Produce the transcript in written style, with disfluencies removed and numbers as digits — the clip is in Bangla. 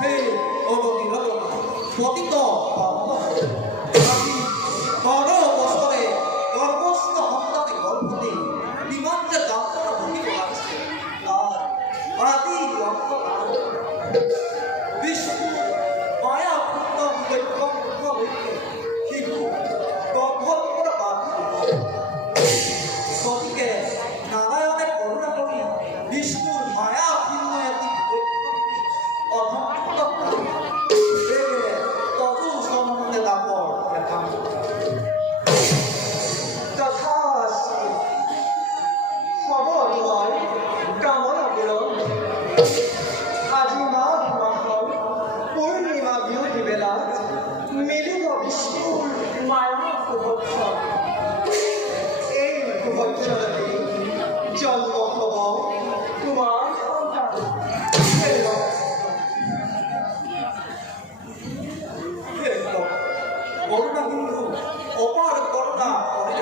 হে অবনীর পতিত আজি 12 বছরে গর্ভস্থ সন্তানে গর্ভতে বিমান যে যাত্রা ভুগিতে লাগছে তার আদি অন্ত বিষ্ণু মায়া পূর্ণ বৈক্য হইতে শিশু গর্ভর বাধা গতিকে নারায়ণে করুণা করি বিষ্ণুর মায়া পূর্ণ এটি অধমন্ত তদু সম্বন্ধে দাপর দেখা তথাস্তু সবদিবয় কামনা বিলন আজি মাঘ মাসৰ পূৰ্ণিমা বিহুতি বেলাত মিলিব বিষ্ণুৰ মায়া শুভোৎসৱ এই শুভোৎসৱতে জন্ম হব তোমাৰ সন্তান করুণা কিন্তু অপার করুণা করে